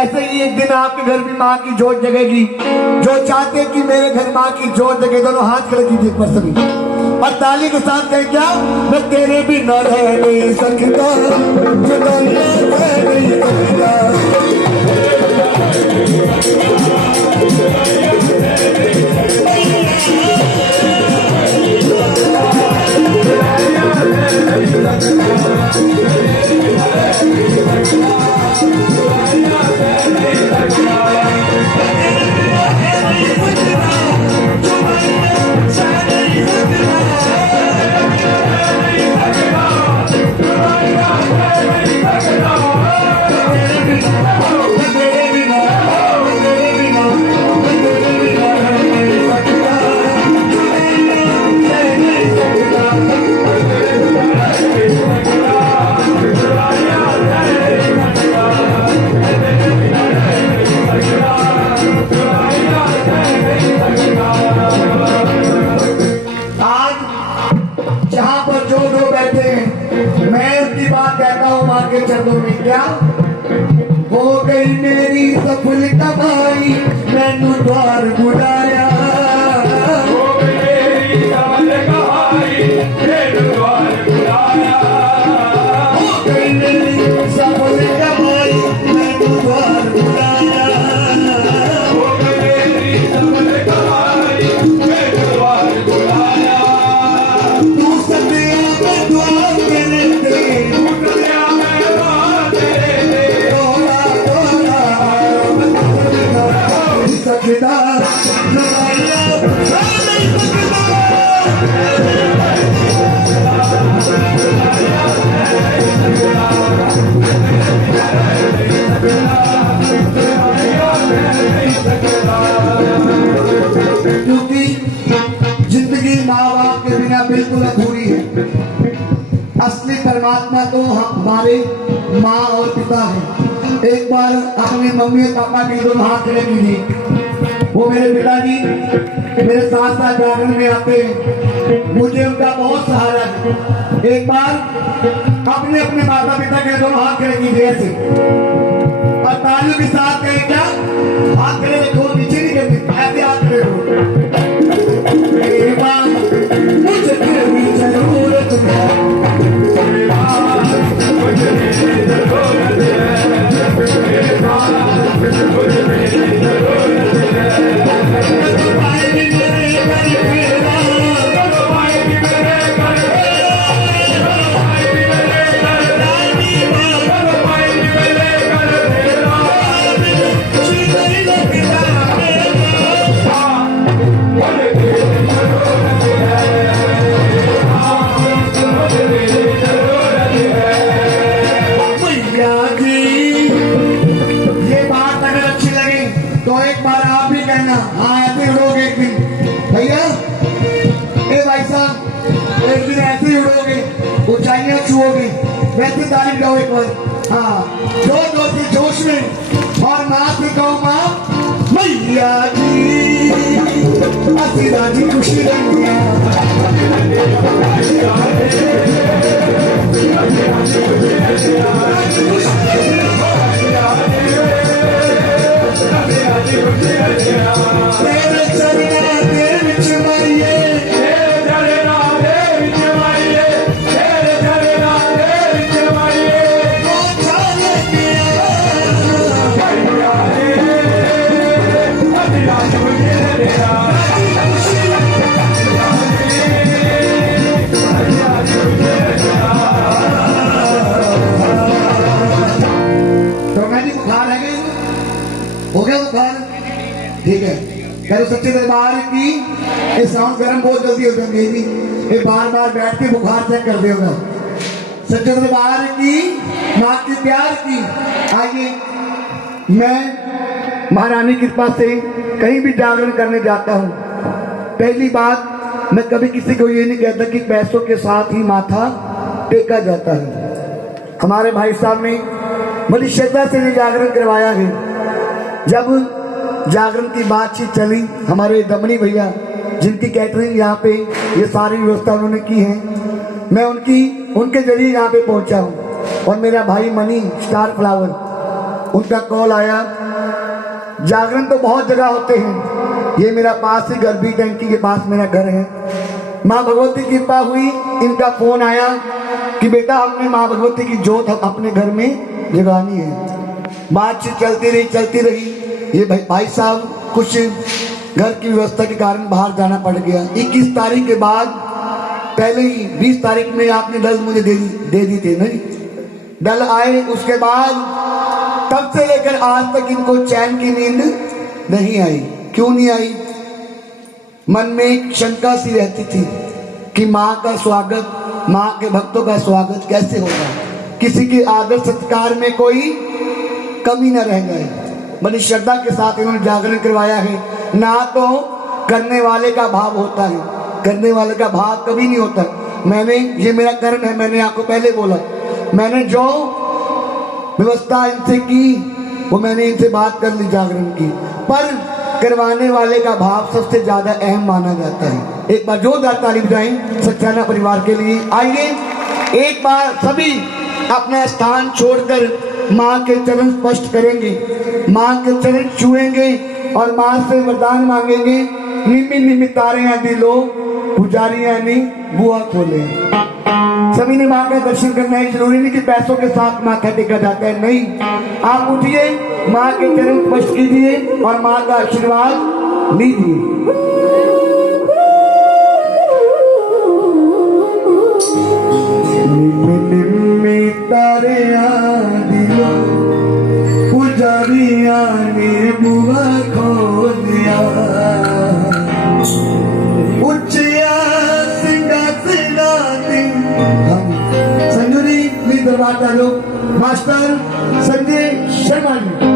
ऐसे ही एक दिन आपके घर भी माँ की जोत जगेगी। जो चाहते कि मेरे घर माँ की जोत जगे, दोनों हाथ खड़े कीजिए पर सभी, और ताली के साथ कहें क्या, मैं तेरे भी न रह नहीं सकता, जुदा रह नहीं सकता। के चरणों में क्या हो गई मेरी सफल कमाई, मैनू द्वार बुलाया, हो गई मेरी सफल कमाई, मैनू द्वार बुलाया, हो गई मेरी सफल कमाई, मैनू द्वार बुलाया, हो गई मेरी सफल कमाई, मैनू द्वार बुलाया। तू सदिया में द्वार मेरे दे, क्योंकि जिंदगी माँ बाप के बिना बिल्कुल अधूरी है। असली परमात्मा तो हमारे माँ और पिता है। एक बार अपने मम्मी और पापा के दोनों हाथ खड़े कीजिए। वो मेरे पिताजी मेरे साथ साथ जागरण में आते हैं, मुझे उनका बहुत सहारा है। एक बार अपने अपने माता पिता के दोनों हाथ खड़े कीजिए ऐसे, और तालियों के साथ कहें क्या, हाथ खड़े रखो, नीचे नहीं करते, ऐसे हाथ खड़े रखो। मुझे तेरी जरूरत है, मुझे तेरी जरूरत ऊंचाइयां छुओगे, वैसे तारीफ गाओ एक बार, हाँ जोर जोर से जोश में, और माँ से कहो माँ मैया जी, असीरा जी खुशी रंगिया, तेरे चरना दे विच माइये, हो गया बुखार, ठीक है। कह सच्चे दरबार की ये साउंड गर्म बहुत जल्दी हो जाएंगे जी, ये बार बार बैठ के बुखार चेक कर दे होगा। सच्चे दरबार की माँ की प्यार की। आइए, मैं महारानी की कृपा से कहीं भी जागरण करने जाता हूँ, पहली बात मैं कभी किसी को ये नहीं कहता कि पैसों के साथ ही माथा टेका जाता है। हमारे भाई साहब ने बड़ी श्रद्धा से ये जागरण करवाया है। जब जागरण की बातचीत चली, हमारे दमनी भैया जिनकी कैटरिंग यहाँ पे ये सारी व्यवस्था उन्होंने की है, मैं उनके जरिए यहाँ पे पहुँचा हूँ। और मेरा भाई मनी स्टार फ्लावर, उनका कॉल आया। जागरण तो बहुत जगह होते हैं, ये मेरा पास ही घर भी टंकी के पास मेरा घर है। माँ भगवती की कृपा हुई, इनका फोन आया कि बेटा हमने माँ भगवती की जोत अपने घर में जगानी है। बातचीत चलती रही। ये भाई साहब कुछ घर की व्यवस्था के कारण बाहर जाना पड़ गया। 21 तारीख के बाद पहले ही 20 तारीख में आपने डल मुझे दे दी थी नहीं, डल आए। उसके बाद तब से लेकर आज तक इनको चैन की नींद नहीं आई। क्यों नहीं आई? मन में एक शंका सी रहती थी कि माँ का स्वागत, माँ के भक्तों का स्वागत कैसे होगा, किसी के आदर सत्कार में कोई कमी न रह जाए। बड़ी श्रद्धा के साथ इन्होंने जागरण करवाया है। ना तो करने वाले का भाव होता है, करने वाले का भाव कभी नहीं होता। मैंने, ये मेरा कर्म है, मैंने आपको पहले बोला, मैंने जो व्यवस्था इनसे की वो मैंने इनसे बात कर ली जागरण की, पर करवाने वाले का भाव सबसे ज्यादा अहम माना जाता है। एक बार जोरदार ताली बजाएं सत्याना परिवार के लिए। आइए एक बार सभी अपना स्थान छोड़कर माँ के चरण स्पर्श करेंगे, माँ के चरण छुएंगे और माँ से वरदान मांगेंगे। निमी निमी तारे आदि लोग पुजारियां नहीं बुआ खोले। सभी ने माँ का दर्शन करना है। जरूरी नहीं कि पैसों के साथ माथा टेका जाता है, नहीं। आप उठिए, माँ के चरण स्पर्श कीजिए और माँ का आशीर्वाद लीजिए। तारे दिलो पुजारिया ने बुआ खोलिया, उच्चिया सिंगासना दिन। संजू जी प्लीज दरबार डालो। मास्टर संजय शर्मा जी।